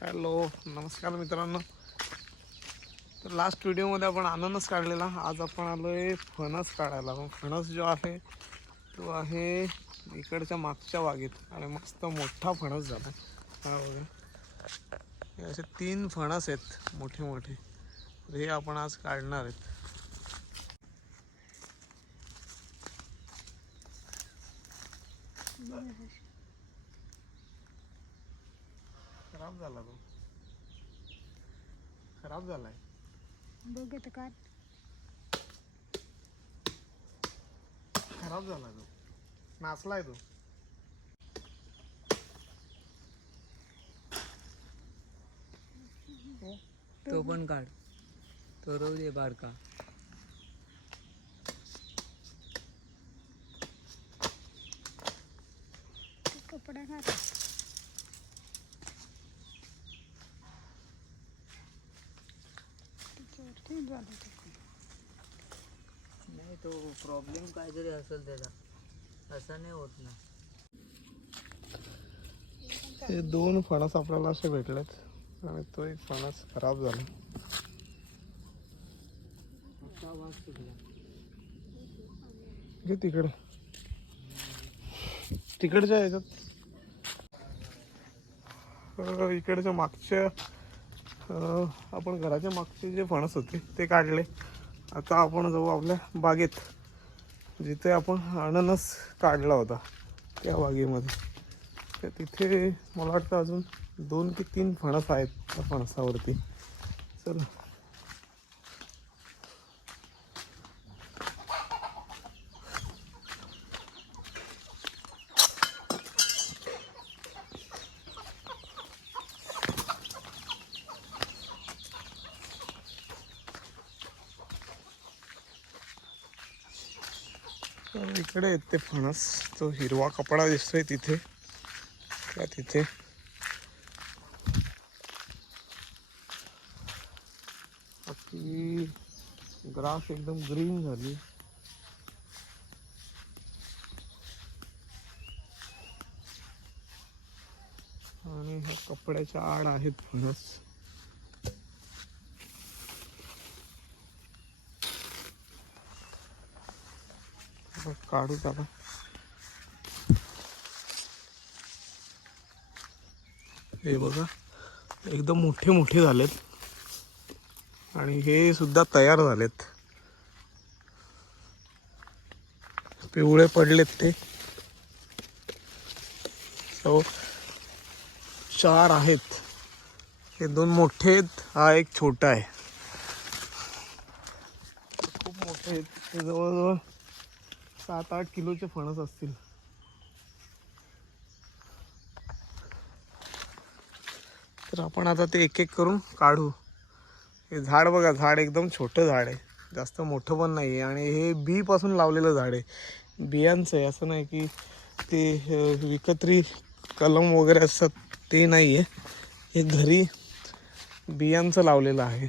Hello नमस्कार मित्रांनो. तर लास्ट व्हिडिओमध्ये आपण अननस काढलेला. आज आपण आलो आहे फणस काढायला. मग फणस जो आहे तो आहे इकडच्या मागच्या बागेत आणि मस्त मोठा फणस झाला हा बघा. हे असे तीन फणस आहेत मोठे मोठे. हे आपण आज काढणार आहेत. खराब झाला तो. खराब झालाय. बघत का खराब झाला तो. नाचलाय तो. तो पण काढ. तो राहू दे बारका. कपडा घात त्याच्यावरती झालं ते. नाही तो प्रॉब्लेम काहीतरी असेल त्याचा असा नाही होत ना. हे दोन फणस आपल्याला असे भेटलेत आणि तो एक फणस खराब झाला. घे तिकडे. तिकडच्या ह्याच्यात इकडच्या मागच्या आपण घराच्या मागचे जे फणस होते ते काढले. आता आपण जाऊ आपल्या बागेत जिथे आपण अननस काढला होता त्या बागेमध्ये. तर तिथे मला वाटतं अजून दोन की तीन फणस आहेत त्या फणसावरती. चल. तर इकडे आहेत ते फणस. तो हिरवा कपडा दिसतोय तिथे. त्या तिथे. बाकी ग्रास एकदम ग्रीन झाली. आणि ह्या कपड्याच्या आड आहेत फणस. काढू त्याला. हे बघा एकदम मोठे मोठे झालेत. आणि हे सुद्धा तयार झालेत. पिवळे पडलेत ते. सो चार आहेत. हे दोन मोठे आहेत हा एक छोटा आहे. खूप मोठे आहेत. जवळजवळ सात आठ किलोचे फणस असतील. तर आपण आता ते एक एक करून काढू. हे झाड बघा झाड एकदम छोटं झाड आहे. जास्त मोठं पण नाही आहे आणि हे बीपासून लावलेलं झाड आहे. बियांचं आहे. असं नाही की ते विकत्री कलम वगैरे असतात ते नाही आहे. हे घरी बियांचं लावलेलं आहे.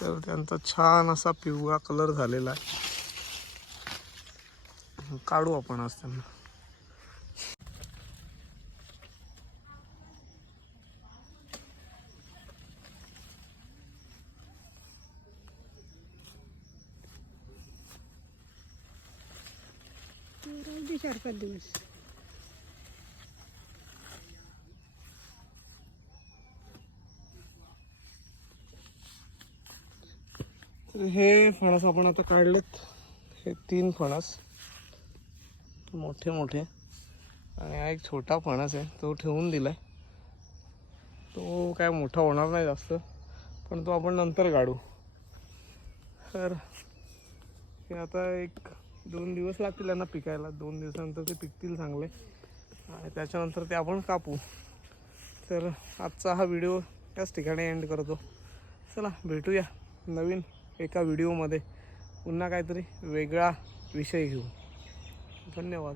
तर त्यांचा छान असा पिवळा कलर झालेला आहे. काढू आपण आज त्यांना. चार पाच दिवस. हे फणस आपण आता काढलेत. हे तीन फणस. मोठे मोठे. आणि हा एक छोटा फणस आहे. तो ठेवून आहे तो काय मोठा होणार नाही जास्त. पण तो आपण नंतर काढू. तर हे आता एक दोन दिवस लागतील यांना पिकायला. दोन दिवसानंतर ते पिकतील चांगले. आणि त्याच्यानंतर ते आपण कापू. तर आजचा हा व्हिडिओ याच ठिकाणी एंड करतो. चला भेटूया नवीन एका व्हिडिओमध्ये पुन्हा काहीतरी वेगळा विषय घेऊ. धन्यवाद.